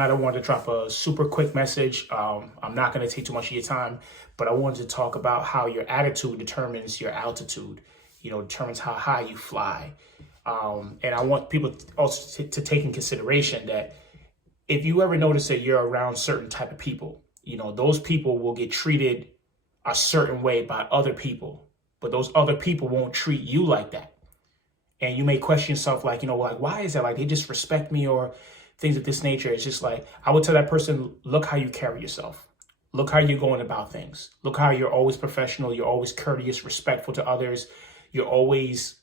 tonight I wanted to drop a super quick message. I'm not going to take too much of your time, but I wanted to talk about how your attitude determines your altitude, determines how high you fly. And I want people also to take in consideration that if you ever notice that you're around certain type of people, those people will get treated a certain way by other people, but those other people won't treat you like that. And you may question yourself, like, like, why is that? Like, they just respect me or things of this nature. It's just like, I would tell that person, look how you carry yourself. Look how you're going about things. Look how you're always professional. You're always courteous, respectful to others. You always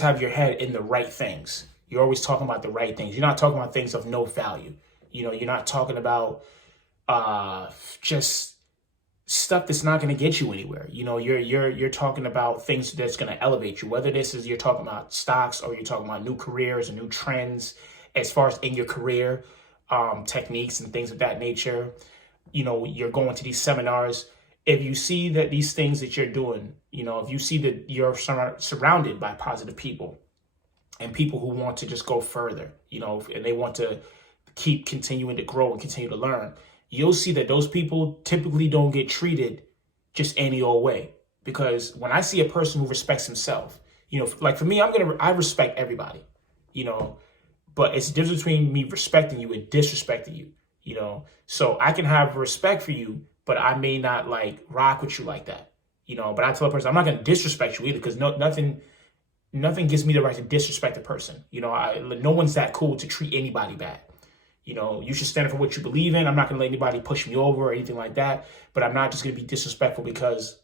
have your head in the right things. You're always talking about the right things. You're not talking about things of no value. You're not talking about just stuff that's not going to get you anywhere. You're talking about things that's going to elevate you, whether this is you're talking about stocks or you're talking about new careers and new trends as far as in your career, techniques and things of that nature. You're going to these seminars. If you see that these things that you're doing, if you see that you're surrounded by positive people and people who want to just go further, and they want to keep continuing to grow and continue to learn, you'll see that those people typically don't get treated just any old way. Because when I see a person who respects himself, like for me, I respect everybody, but it's the difference between me respecting you and disrespecting you, so I can have respect for you, but I may not like rock with you like that, but I tell a person, I'm not going to disrespect you either, because nothing gives me the right to disrespect a person. No one's that cool to treat anybody bad. You should stand up for what you believe in. I'm not going to let anybody push me over or anything like that, but I'm not just going to be disrespectful because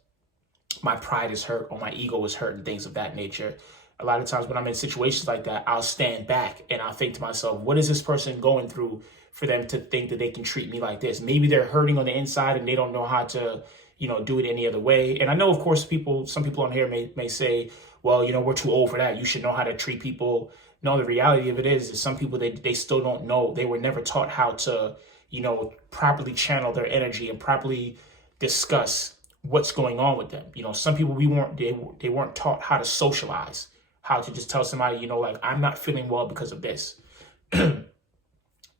my pride is hurt or my ego is hurt and things of that nature. A lot of times when I'm in situations like that, I'll stand back and I'll think to myself, what is this person going through for them to think that they can treat me like this? Maybe they're hurting on the inside and they don't know how to, do it any other way. And I know, of course, some people on here may say, well, we're too old for that. You should know how to treat people. No, the reality of it is some people, they still don't know. They were never taught how to, properly channel their energy and properly discuss what's going on with them. Some people they weren't taught how to socialize, how to just tell somebody, like, I'm not feeling well because of this.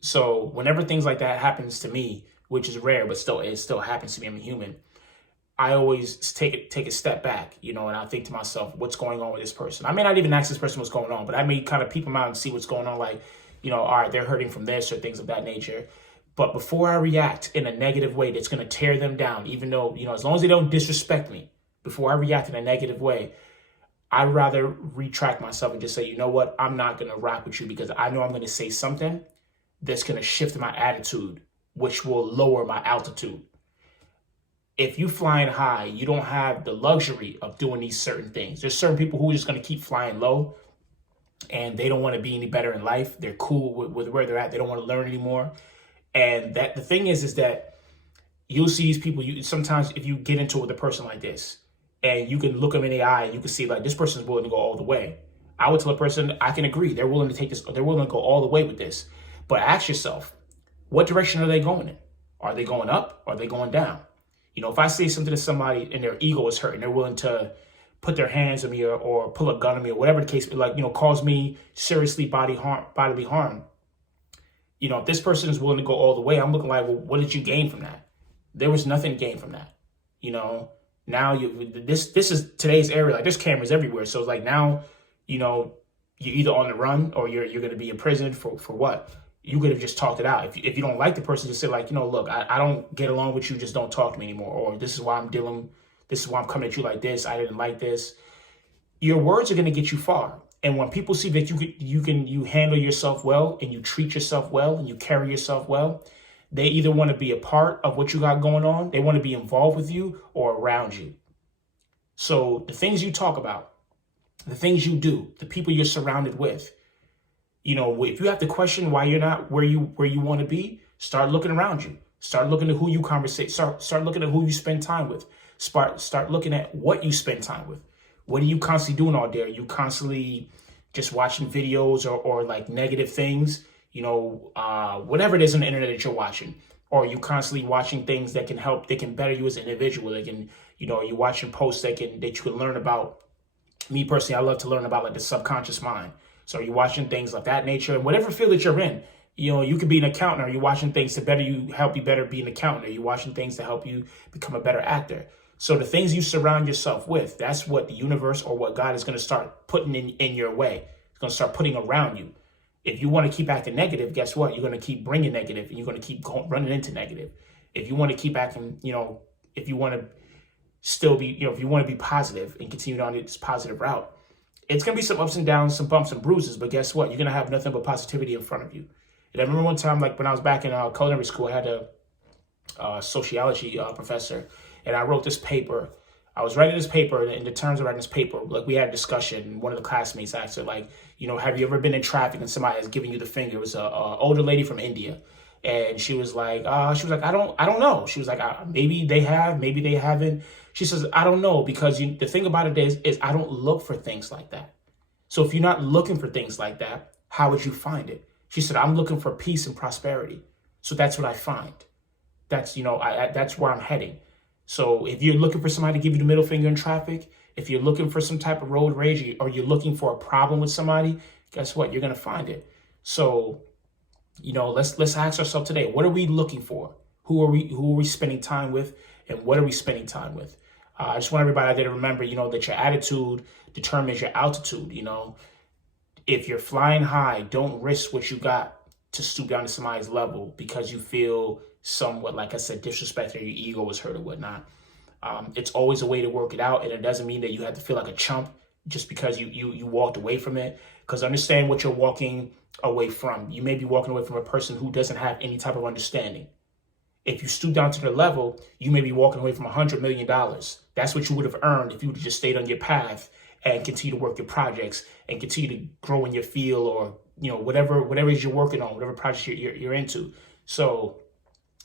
So whenever things like that happens to me, which is rare, but it still happens to me, I'm a human, I always take a step back, and I think to myself, what's going on with this person? I may not even ask this person what's going on, but I may kind of peep them out and see what's going on, like, all right, they're hurting from this or things of that nature. But before I react in a negative way that's going to tear them down, even though, as long as they don't disrespect me, before I react in a negative way, I'd rather retract myself and just say, you know what, I'm not going to rock with you because I know I'm going to say something that's going to shift my attitude, which will lower my altitude. If you flying high, you don't have the luxury of doing these certain things. There's certain people who are just going to keep flying low and they don't want to be any better in life. They're cool with where they're at. They don't want to learn anymore. And that the thing is that you'll see these people, sometimes if you get into it with a person like this and you can look them in the eye and you can see like this person is willing to go all the way. I would tell a person, I can agree. They're willing to take this. They're willing to go all the way with this. But ask yourself, what direction are they going in? Are they going up? Or are they going down? If I say something to somebody and their ego is hurt and they're willing to put their hands on me or pull a gun on me or whatever the case, like, cause me seriously bodily harm. If this person is willing to go all the way, I'm looking like, well, what did you gain from that? There was nothing gained from that. Now this is today's era. Like, there's cameras everywhere. So it's like now, you're either on the run or you're going to be in prison for what? You could have just talked it out. If you don't like the person, just say like, look, I don't get along with you. Just don't talk to me anymore. Or this is why I'm coming at you like this. I didn't like this. Your words are going to get you far. And when people see that you handle yourself well and you treat yourself well and you carry yourself well, they either want to be a part of what you got going on. They want to be involved with you or around you. So the things you talk about, the things you do, the people you're surrounded with, if you have to question why you're not where you want to be, start looking around you. Start looking at who you conversate. Start looking at who you spend time with. Start looking at what you spend time with. What are you constantly doing all day? Are you constantly just watching videos or like negative things? Whatever it is on the internet that you're watching. Or are you constantly watching things that can better you as an individual? They can, you're watching posts that you can learn about. Me personally, I love to learn about like the subconscious mind. So you're watching things like that nature, whatever field that you're in, You know, you could be an accountant. Are you watching things to help you better be an accountant? Are you watching things to help you become a better actor? So the things you surround yourself with, that's what the universe or what God is going to start putting in your way. It's going to start putting around you. If you want to keep acting negative, guess what? You're going to keep bringing negative, and you're going to keep running into negative. If you want to keep acting, if you want to still be, if you want to be positive and continue on this positive route, it's going to be some ups and downs, some bumps and bruises, but guess what? You're going to have nothing but positivity in front of you. And I remember one time, like when I was back in culinary school, I had a sociology professor, and I wrote this paper. I was writing this paper, and in the terms of writing this paper, like we had a discussion, and one of the classmates asked her, like, have you ever been in traffic and somebody has given you the finger? It was a older lady from India. And she was like, I don't know. She was like, maybe they have, maybe they haven't. She says, I don't know, because the thing about it is I don't look for things like that. So if you're not looking for things like that, how would you find it? She said, I'm looking for peace and prosperity. So that's what I find. That's, that's where I'm heading. So if you're looking for somebody to give you the middle finger in traffic, if you're looking for some type of road rage, or you're looking for a problem with somebody, guess what? You're going to find it. So, let's ask ourselves today, what are we looking for? Who are we spending time with, and what are we spending time with? I just want everybody out there to remember, that your attitude determines your altitude. If you're flying high, don't risk what you got to stoop down to somebody's level because you feel somewhat, like I said, disrespected, or your ego was hurt or whatnot. It's always a way to work it out, and it doesn't mean that you have to feel like a chump just because you walked away from it. Because understand what you're walking away from. You may be walking away from a person who doesn't have any type of understanding. If you stoop down to their level, you may be walking away from $100 million. That's what you would have earned if you would have just stayed on your path and continue to work your projects and continue to grow in your field, or whatever it is you're working on, whatever project you're into. So,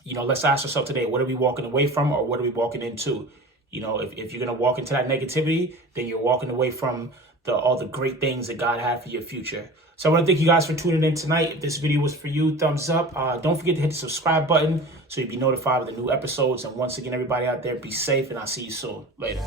let's ask ourselves today, what are we walking away from, or what are we walking into? If you're going to walk into that negativity, then you're walking away from all the great things that God had for your future. So I want to thank you guys for tuning in tonight. If this video was for you, thumbs up. Don't forget to hit the subscribe button so you'll be notified of the new episodes. And once again, everybody out there, be safe, and I'll see you soon. Later.